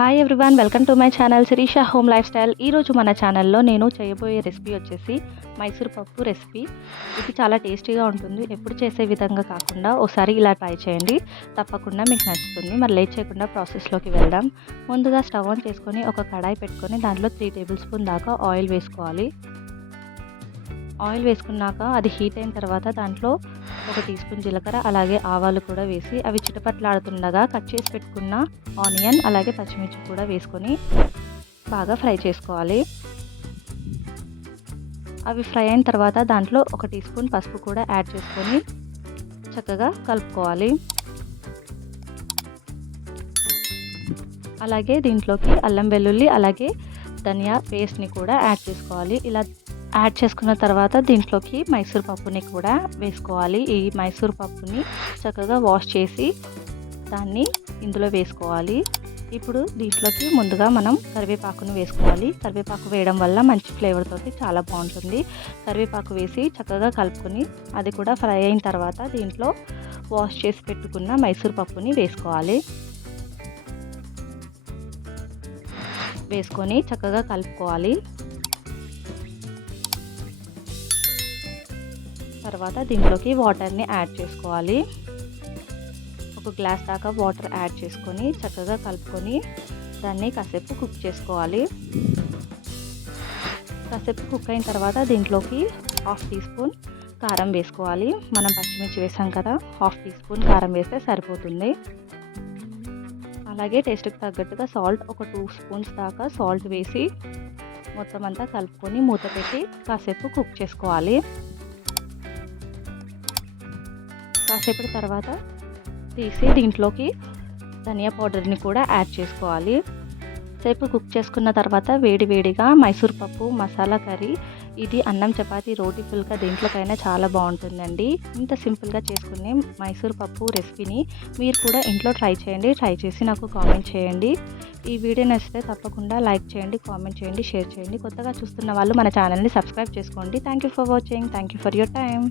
Hi everyone, welcome to my channel Sirisha home life style. ఈరోజు మన ఛానల్లో నేను చేయబోయే రెసిపీ వచ్చేసి మైసూర్ పప్పు రెసిపీ. ఇది చాలా టేస్టీగా ఉంటుంది. ఎప్పుడు చేసే విధంగా కాకుండా ఒకసారి ఇలా ట్రై చేయండి, తప్పకుండా మీకు నచ్చుతుంది. మరి లేట్ చేయకుండా ప్రాసెస్లోకి వెళ్దాం. ముందుగా స్టవ్ ఆన్ చేసుకొని ఒక కడాయి పెట్టుకొని దాంట్లో 3 టేబుల్ స్పూన్ దాకా ఆయిల్ వేసుకోవాలి. ఆయిల్ వేసుకున్నాక అది హీట్ అయిన తర్వాత దాంట్లో 1 టీ స్పూన్ జీలకర్ర అలాగే ఆవాలు కూడా వేసి అవి చిటపట్లాడుతుండగా కట్ చేసి పెట్టుకున్న ఆనియన్ అలాగే పచ్చిమిర్చి కూడా వేసుకొని బాగా ఫ్రై చేసుకోవాలి. అవి ఫ్రై అయిన తర్వాత దాంట్లో 1 టీ స్పూన్ పసుపు కూడా యాడ్ చేసుకొని చక్కగా కలుపుకోవాలి. అలాగే దీంట్లోకి అల్లం వెల్లుల్లి అలాగే ధనియా పేస్ట్ని కూడా యాడ్ చేసుకోవాలి. ఇలా యాడ్ చేసుకున్న తర్వాత దీంట్లోకి మైసూర్ పప్పుని కూడా వేసుకోవాలి. ఈ మైసూర్ పప్పుని చక్కగా వాష్ చేసి దాన్ని ఇందులో వేసుకోవాలి. ఇప్పుడు దీంట్లోకి ముందుగా మనం కరివేపాకును వేసుకోవాలి. కరివేపాకు వేయడం వల్ల మంచి ఫ్లేవర్ తోటి చాలా బాగుంటుంది. కరివేపాకు వేసి చక్కగా కలుపుకొని అది కూడా ఫ్రై అయిన తర్వాత దీంట్లో వాష్ చేసి పెట్టుకున్న మైసూర్ పప్పుని వేసుకోవాలి. వేసుకొని చక్కగా కలుపుకోవాలి. తర్వాత దీంట్లోకి వాటర్ని యాడ్ చేసుకోవాలి. 1 గ్లాస్ దాకా వాటర్ యాడ్ చేసుకొని చక్కగా కలుపుకొని దాన్ని కాసేపు కుక్ చేసుకోవాలి. కాసేపు కుక్ అయిన తర్వాత దీంట్లోకి 1/2 టీ స్పూన్ కారం వేసుకోవాలి. మనం పచ్చిమిర్చి వేసాం కదా, 1/2 టీ స్పూన్ కారం వేస్తే సరిపోతుంది. అలాగే టేస్ట్కి తగ్గట్టుగా సాల్ట్ 2 స్పూన్స్ దాకా సాల్ట్ వేసి మొత్తం అంతా కలుపుకొని మూత పెట్టి కాసేపు కుక్ చేసుకోవాలి. కాసేపటి తర్వాత తీసి దీంట్లోకి ధనియా పౌడర్ని కూడా యాడ్ చేసుకోవాలి. సేపు కుక్ చేసుకున్న తర్వాత వేడివేడిగా మైసూర్ పప్పు మసాలా కర్రీ, ఇది అన్నం చపాతీ రోటీ ఫుల్కా దేంట్లోకైనా చాలా బాగుంటుందండి. ఇంత సింపుల్గా చేసుకునే మైసూర్ పప్పు రెసిపీని మీరు కూడా ఇంట్లో ట్రై చేయండి. ట్రై చేసి నాకు కామెంట్ చేయండి. ఈ వీడియో నచ్చితే తప్పకుండా లైక్ చేయండి, కామెంట్ చేయండి, షేర్ చేయండి. కొత్తగా చూస్తున్న వాళ్ళు మన ఛానల్ని సబ్స్క్రైబ్ చేసుకోండి. Thank you for watching. Thank you for your time.